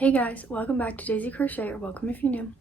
Hey guys, welcome back to Daisy Crochet, or welcome if you're new.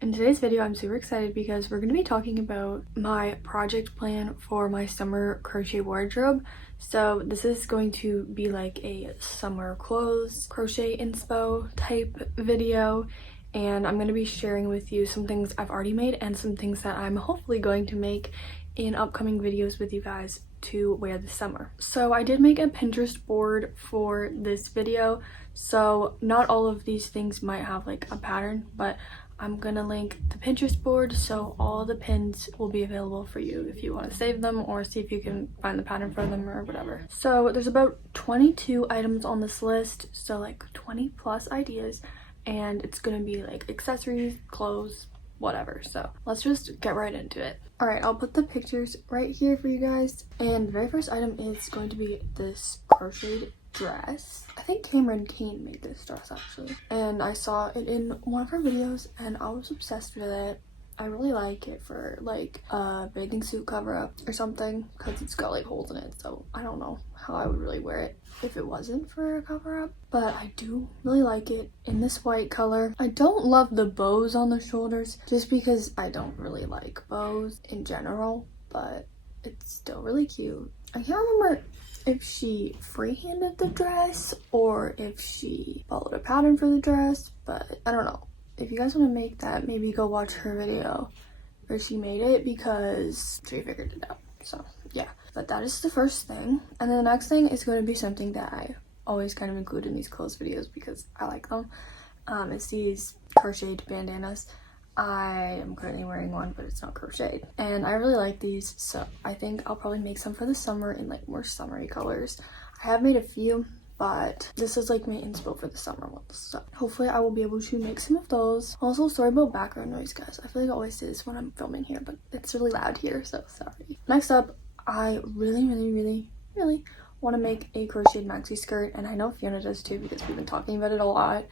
In today's video, I'm super excited because we're going to be talking about my project plan for my summer crochet wardrobe. So this is going to be like a summer clothes crochet inspo type video, and I'm going to be sharing with you some things I've already made and some things that I'm hopefully going to make in upcoming videos with you guys to wear this summer. So I did make a Pinterest board for this video, so not all of these things might have like a pattern, but I'm gonna link the Pinterest board so all the pins will be available for you if you want to save them or see if you can find the pattern for them or whatever. So there's about 22 items on this list, so like 20 plus ideas, and it's gonna be like accessories, clothes, whatever. So let's just get right into it. All right, I'll put the pictures right here for you guys, and the very first item is going to be this crocheted dress. I think Cameron Kane made this dress actually, and I saw it in one of her videos and I was obsessed with it. I really like it for like a bathing suit cover up or something because it's got like holes in it, so I don't know how I would really wear it if it wasn't for a cover up, but I do really like it in this white color. I don't love the bows on the shoulders just because I don't really like bows in general, but it's still really cute. I can't remember if she freehanded the dress or if she followed a pattern for the dress, but I don't know. If you guys want to make that, maybe go watch her video where she made it because she figured it out. So yeah, but that is the first thing. And then the next thing is going to be something that I always kind of include in these clothes videos because I like them. It's these crocheted bandanas. I am currently wearing one, but it's not crocheted, and I really like these, so I think I'll probably make some for the summer in like more summery colors. I have made a few, but this is like my inspo for the summer ones, so hopefully I will be able to make some of those. Also, sorry about background noise, guys. I feel like I always do this when I'm filming here, but it's really loud here, so sorry. Next up, I really want to make a crocheted maxi skirt, and I know Fiona does too because we've been talking about it a lot,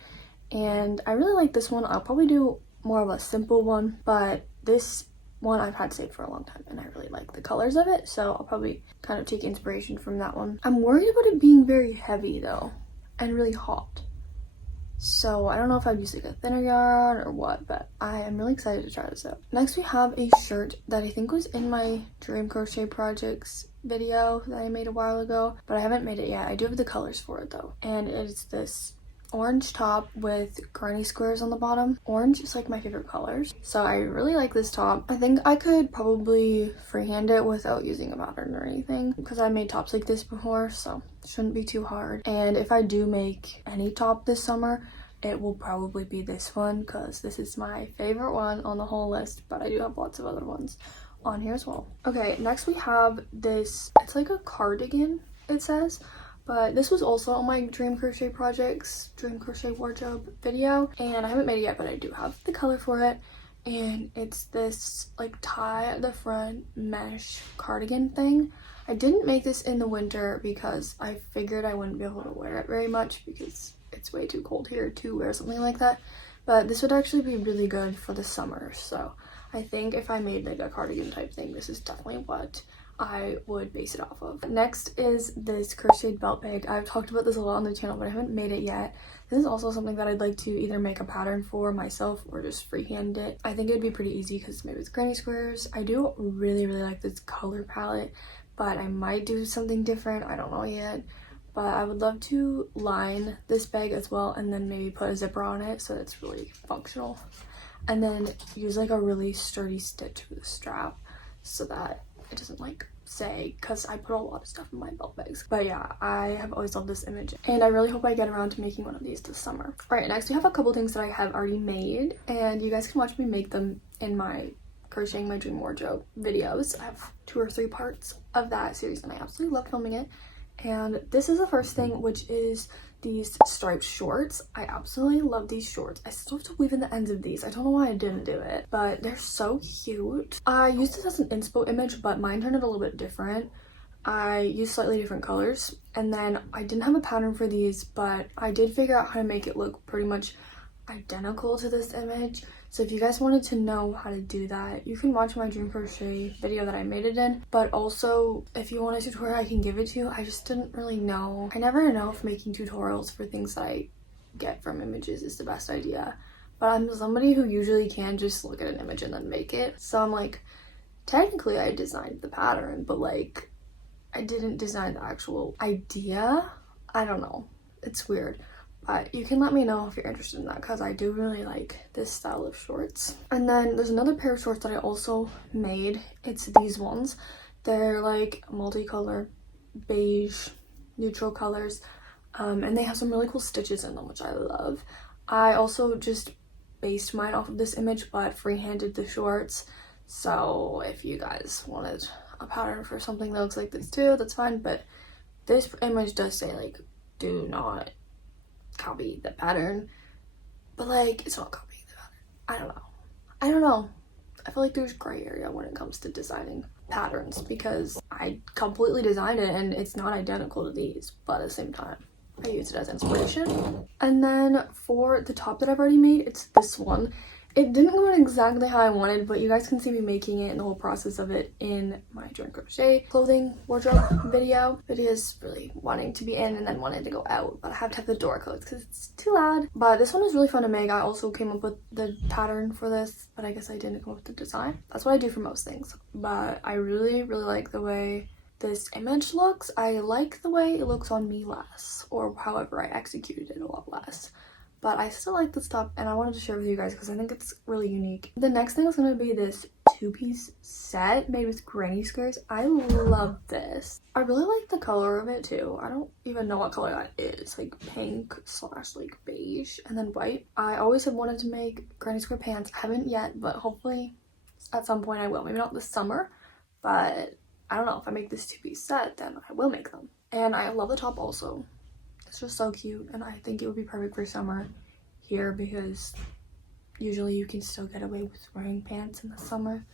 and I really like this one. I'll probably do more of a simple one, but this one I've had saved for a long time and I really like the colors of it, so I'll probably kind of take inspiration from that one. I'm worried about it being very heavy though and really hot, so I don't know if I'd use like a thinner yarn or what, but I am really excited to try this out. Next we have a shirt that I think was in my dream crochet projects video that I made a while ago, but I haven't made it yet. I do have the colors for it though, and it's this orange top with granny squares on the bottom. Orange is like my favorite colors, so I really like this top. I think I could probably freehand it without using a pattern or anything because I made tops like this before, so it shouldn't be too hard. And if I do make any top this summer, it will probably be this one because this is my favorite one on the whole list, but I do have lots of other ones on here as well. Okay, next we have this, it's like a cardigan, it says, but this was also on my dream crochet wardrobe video, and I haven't made it yet, but I do have the color for it. And it's this like tie at the front mesh cardigan thing. I didn't make this in the winter because I figured I wouldn't be able to wear it very much because it's way too cold here to wear something like that, but this would actually be really good for the summer. So I think if I made like a cardigan type thing, this is definitely what I would base it off of. Next is this crocheted belt bag. I've talked about this a lot on the channel, but I haven't made it yet. This is also something that I'd like to either make a pattern for myself or just freehand it. I think it'd be pretty easy because maybe it's granny squares. I do really like this color palette, but I might do something different. I don't know yet, but I would love to line this bag as well and then maybe put a zipper on it so it's really functional, and then use like a really sturdy stitch for the strap so that it doesn't like say, because I put a lot of stuff in my belt bags. But yeah, I have always loved this image and I really hope I get around to making one of these this summer. All right, next we have a couple things that I have already made, and you guys can watch me make them in my crocheting my dream wardrobe videos. I have 2 or 3 parts of that series and I absolutely love filming it. And this is the first thing, which is these striped shorts. I absolutely love these shorts. I still have to weave in the ends of these. I don't know why I didn't do it, but they're so cute. I used this as an inspo image, but mine turned out a little bit different. I used slightly different colors, and then I didn't have a pattern for these, but I did figure out how to make it look pretty much identical to this image. So if you guys wanted to know how to do that, you can watch my dream crochet video that I made it in. But also, if you want a tutorial, I can give it to you. I just didn't really know. I never know if making tutorials for things that I get from images is the best idea. But I'm somebody who usually can just look at an image and then make it. So I'm like, technically I designed the pattern, but like I didn't design the actual idea. I don't know. It's weird. But you can let me know if you're interested in that, because I do really like this style of shorts. And then there's another pair of shorts that I also made. It's these ones. They're like multicolor, beige, neutral colors. And they have some really cool stitches in them, which I love. I also just based mine off of this image, but freehanded the shorts. So if you guys wanted a pattern for something that looks like this too, that's fine. But this image does say like, do not copy the pattern, but like it's not copying the pattern. I don't know. I feel like there's gray area when it comes to designing patterns, because I completely designed it and it's not identical to these, but at the same time I use it as inspiration. And then for the top that I've already made, it's this one. It didn't go in exactly how I wanted, but you guys can see me making it and the whole process of it in my joint crochet clothing wardrobe video. It is really wanting to be in and then wanting to go out, but I have to have the door closed because it's too loud. But this one is really fun to make. I also came up with the pattern for this, but I guess I didn't come up with the design. That's what I do for most things. But I really like the way this image looks. I like the way it looks on me less, or however I executed it a lot less. But I still like this top and I wanted to share with you guys because I think it's really unique. The next thing is going to be this two-piece set made with granny squares. I love this. I really like the color of it too. I don't even know what color that is. Like pink slash like beige and then white. I always have wanted to make granny square pants. I haven't yet, but hopefully at some point I will. Maybe not this summer, but I don't know. If I make this two-piece set, then I will make them. And I love the top also. It's just so cute, and I think it would be perfect for summer here because usually you can still get away with wearing pants in the summer.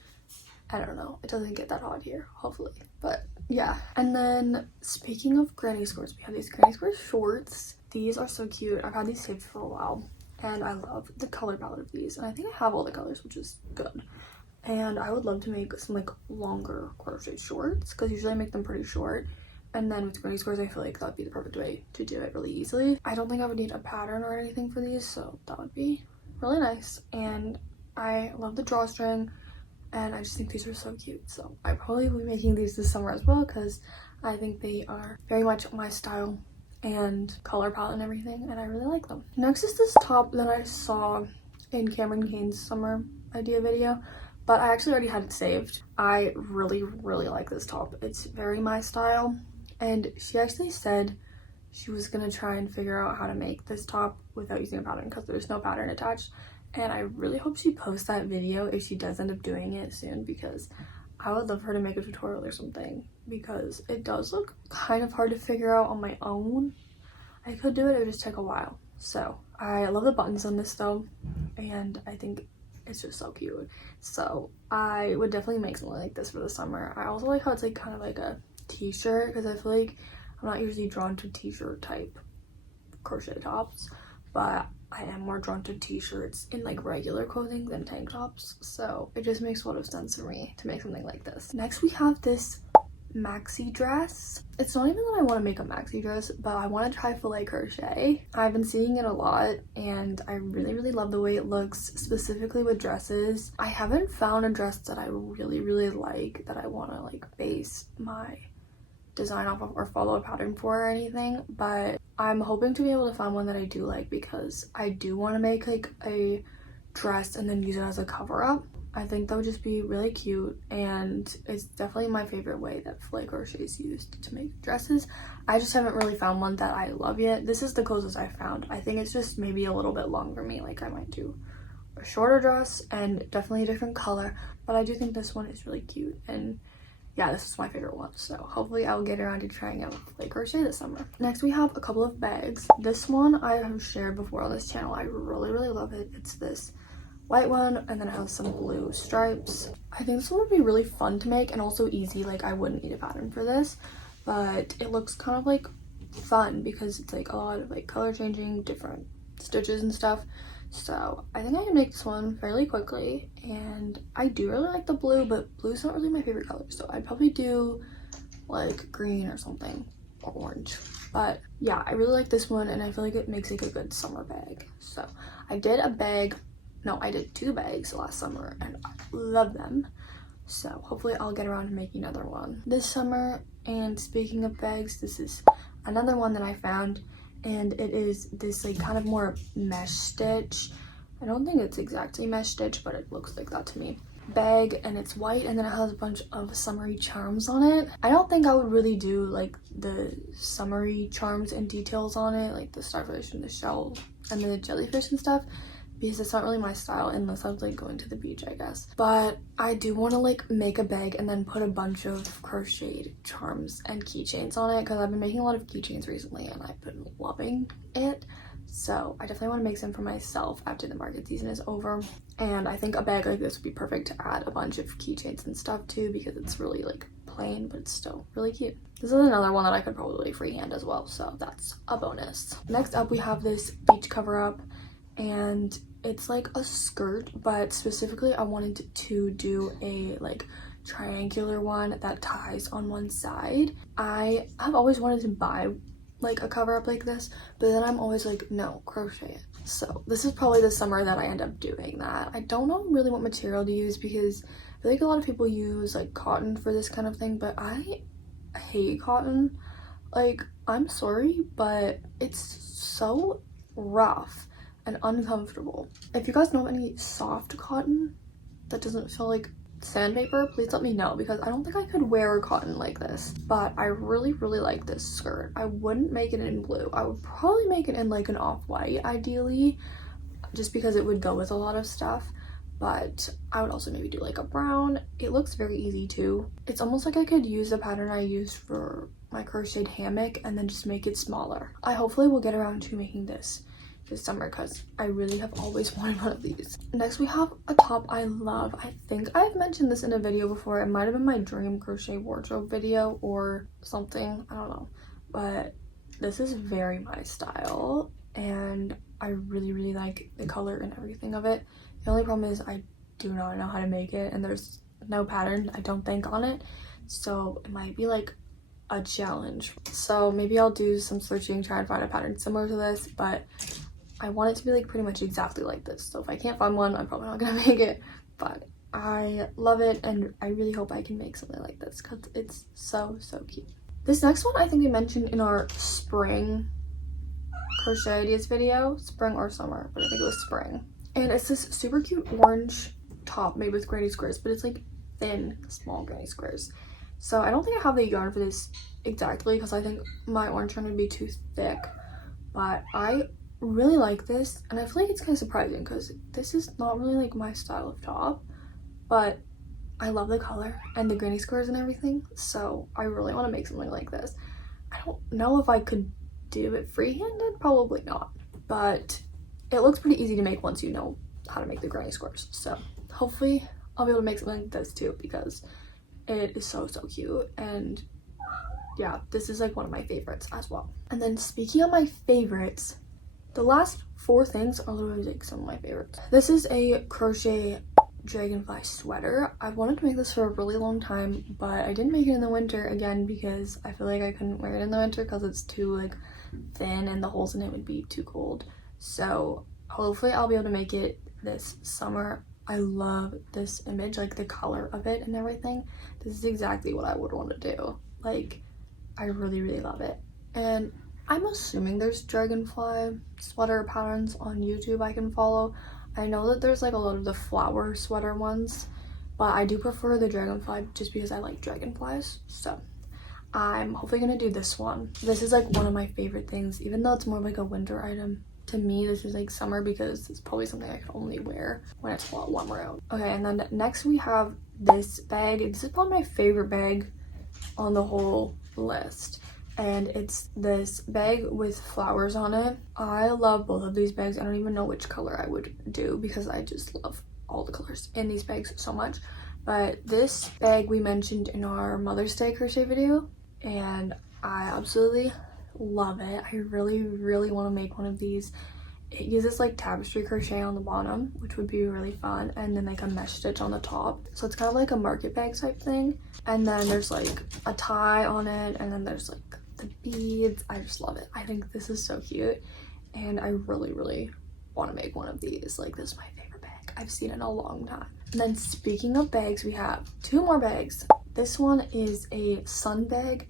I don't know. It doesn't get that hot here, hopefully. But yeah. And then speaking of granny squares, we have these granny square shorts. These are so cute. I've had these saved for a while, and I love the color palette of these. And I think I have all the colors, which is good. And I would love to make some like longer crochet shorts because usually I make them pretty short. And then with granny squares, I feel like that would be the perfect way to do it really easily. I don't think I would need a pattern or anything for these, so that would be really nice. And I love the drawstring, and I just think these are so cute. So I probably will be making these this summer as well because I think they are very much my style and color palette and everything, and I really like them. Next is this top that I saw in Cameron Kane's summer idea video, but I actually already had it saved. I really like this top. It's very my style. And she actually said she was gonna try and figure out how to make this top without using a pattern because there's no pattern attached. And I really hope she posts that video if she does end up doing it soon, because I would love her to make a tutorial or something, because it does look kind of hard to figure out on my own. I could do it, it would just take a while. So I love the buttons on this though, and I think it's just so cute. So I would definitely make something like this for the summer. I also like how it's like kind of like a t-shirt, because I feel like I'm not usually drawn to t-shirt type crochet tops, but I am more drawn to t-shirts in like regular clothing than tank tops, so it just makes a lot of sense for me to make something like this. Next we have this maxi dress. It's not even that I want to make a maxi dress, but I want to try filet crochet. I've been seeing it a lot and I really love the way it looks, specifically with dresses. I haven't found a dress that I really like that I want to like base my design off of or follow a pattern for or anything, but I'm hoping to be able to find one that I do like, because I do want to make like a dress and then use it as a cover up. I think that would just be really cute, and it's definitely my favorite way that filet crochet is used to make dresses. I just haven't really found one that I love yet. This is the closest I found. I think it's just maybe a little bit long for me. Like I might do a shorter dress and definitely a different color, but I do think this one is really cute, and yeah, this is my favorite one. So hopefully I'll get around to trying out filet crochet this summer. Next we have a couple of bags. This one I have shared before on this channel. I really love it. It's this white one, and then it has some blue stripes. I think this one would be really fun to make and also easy. Like I wouldn't need a pattern for this, but it looks kind of like fun because it's like a lot of like color changing, different stitches and stuff. So I think I can make this one fairly quickly, and I do really like the blue, but blue's not really my favorite color, so I'd probably do like green or something, or orange. But yeah, I really like this one, and I feel like it makes like a good summer bag. So I did a bag, no, I did 2 bags last summer, and I love them. So hopefully I'll get around to making another one this summer. And speaking of bags, this is another one that I found, and it is this like kind of more mesh stitch. I don't think it's exactly mesh stitch, but it looks like that to me. Bag, and it's white, and then it has a bunch of summery charms on it. I don't think I would really do like the summery charms and details on it, like the starfish and the shell and the jellyfish and stuff, because it's not really my style unless I was like going to the beach, I guess. But I do want to like make a bag and then put a bunch of crocheted charms and keychains on it, because I've been making a lot of keychains recently and I've been loving it. So I definitely want to make some for myself after the market season is over. And I think a bag like this would be perfect to add a bunch of keychains and stuff too, because it's really like plain, but it's still really cute. This is another one that I could probably freehand as well, so that's a bonus. Next up, we have this beach cover up, and it's like a skirt, but specifically I wanted to do a like triangular one that ties on one side. I have always wanted to buy like a cover up like this, but then I'm always like, no, crochet it. So this is probably the summer that I end up doing that. I don't know really what material to use, because I feel like a lot of people use like cotton for this kind of thing, but I hate cotton. Like, I'm sorry, but it's so rough and uncomfortable. If you guys know of any soft cotton that doesn't feel like sandpaper, please let me know, because I don't think I could wear cotton like this. But I really like this skirt. I wouldn't make it in blue. I would probably make it in like an off-white ideally, just because it would go with a lot of stuff. But I would also maybe do like a brown. It looks very easy too. It's almost like I could use the pattern I used for my crocheted hammock and then just make it smaller. I hopefully will get around to making this summer, because I really have always wanted one of these. Next, we have a top I love. I think I've mentioned this in a video before. It might have been my dream crochet wardrobe video or something, I don't know, but this is very my style, and I really like the color and everything of it. The only problem is I do not know how to make it, and there's no pattern, I don't think, on it, so it might be like a challenge. So maybe I'll do some searching, try and find a pattern similar to this, but I want it to be like pretty much exactly like this. So if I can't find one, I'm probably not gonna make it, but I love it, and I really hope I can make something like this, because it's so cute. This next one I think we mentioned in our spring crochet ideas video, spring or summer, but I think it was spring. And it's this super cute orange top made with granny squares, but it's like thin, small granny squares. So I don't think I have the yarn for this exactly, because I think my orange yarn would be too thick, but I really like this, and I feel like it's kind of surprising because this is not really like my style of top, but I love the color and the granny squares and everything, so I really want to make something like this. I don't know if I could do it freehanded, probably not, but it looks pretty easy to make once you know how to make the granny squares. So hopefully I'll be able to make something like this too, because it is so cute. And yeah, this is like one of my favorites as well. And then speaking of my favorites, the last 4 things are literally like some of my favorites. This is a crochet dragonfly sweater. I've wanted to make this for a really long time, but I didn't make it in the winter, again because I feel like I couldn't wear it in the winter because it's too like thin and the holes in it would be too cold. So hopefully I'll be able to make it this summer. I love this image, like the color of it and everything. This is exactly what I would want to do. Like, I really love it. And I'm assuming there's dragonfly sweater patterns on YouTube I can follow. I know that there's like a lot of the flower sweater ones, but I do prefer the dragonfly just because I like dragonflies. So I'm hopefully gonna do this one. This is like one of my favorite things, even though it's more like a winter item. To me, this is like summer because it's probably something I can only wear when it's a lot warmer out. Okay, and then next we have this bag. This is probably my favorite bag on the whole list. And it's this bag with flowers on it. I love both of these bags. I don't even know which color I would do because I just love all the colors in these bags so much. But this bag we mentioned in our Mother's Day crochet video, and I absolutely love it. I really want to make one of these, It uses like tapestry crochet on the bottom, which would be really fun, and then like a mesh stitch on the top. So it's kind of like a market bag type thing. And then there's like a tie on it, and then there's like the beads. I just love it. I think this is so cute, and I really want to make one of these. Like, this is my favorite bag I've seen in a long time. And then speaking of bags, we have 2 more bags. This one is a sun bag.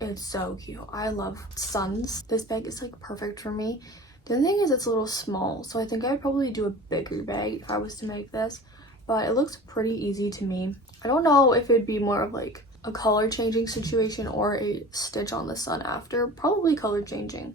It's so cute. I love suns. This bag is like perfect for me. The thing is, it's a little small, so I think I'd probably do a bigger bag if I was to make this, but it looks pretty easy to me. I don't know if it'd be more of like a color changing situation or a stitch on the sun after. Probably color changing,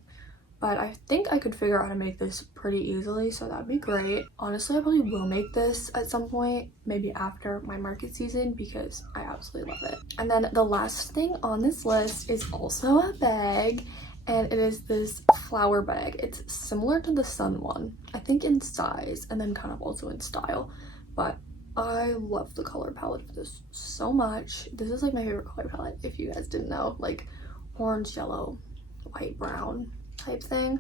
but I think I could figure out how to make this pretty easily, so that'd be great. Honestly, I probably will make this at some point, maybe after my market season, because I absolutely love it. And then the last thing on this list is also a bag, and it is this flower bag. It's similar to the sun one, I think, in size and then kind of also in style, but I love the color palette for this so much. This is like my favorite color palette, if you guys didn't know. Like orange, yellow, white, brown type thing,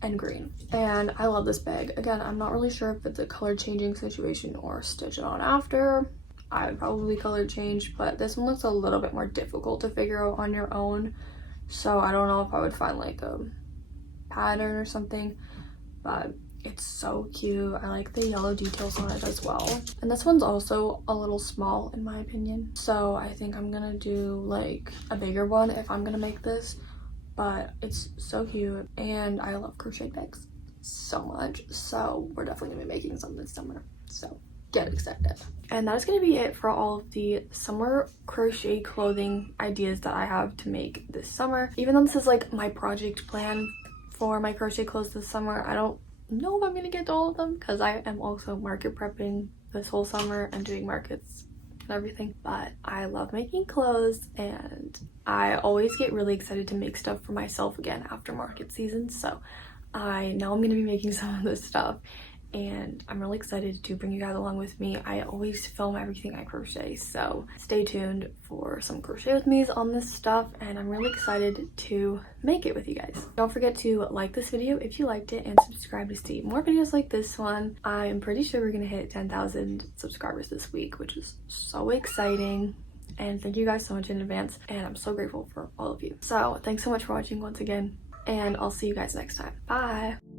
and green. And I love this bag. Again, I'm not really sure if it's a color changing situation or stitch it on after. I would probably color change, but this one looks a little bit more difficult to figure out on your own. So I don't know if I would find like a pattern or something, but it's so cute. I like the yellow details on it as well. And this one's also a little small in my opinion. So I think I'm gonna do like a bigger one if I'm gonna make this, but it's so cute and I love crochet bags so much. So we're definitely gonna be making some this summer. So get excited. And that is going to be it for all of the summer crochet clothing ideas that I have to make this summer. Even though this is like my project plan for my crochet clothes this summer, I don't know if I'm going to get to all of them because I am also market prepping this whole summer and doing markets and everything. But I love making clothes, and I always get really excited to make stuff for myself again after market season. So I know I'm going to be making some of this stuff, and I'm really excited to bring you guys along with me. I always film everything I crochet, so stay tuned for some crochet with me's on this stuff, and I'm really excited to make it with you guys. Don't forget to like this video if you liked it and subscribe to see more videos like this one. I'm pretty sure we're gonna hit 10,000 subscribers this week, which is so exciting, and thank you guys so much in advance, and I'm so grateful for all of you. So thanks so much for watching once again, and I'll see you guys next time. Bye.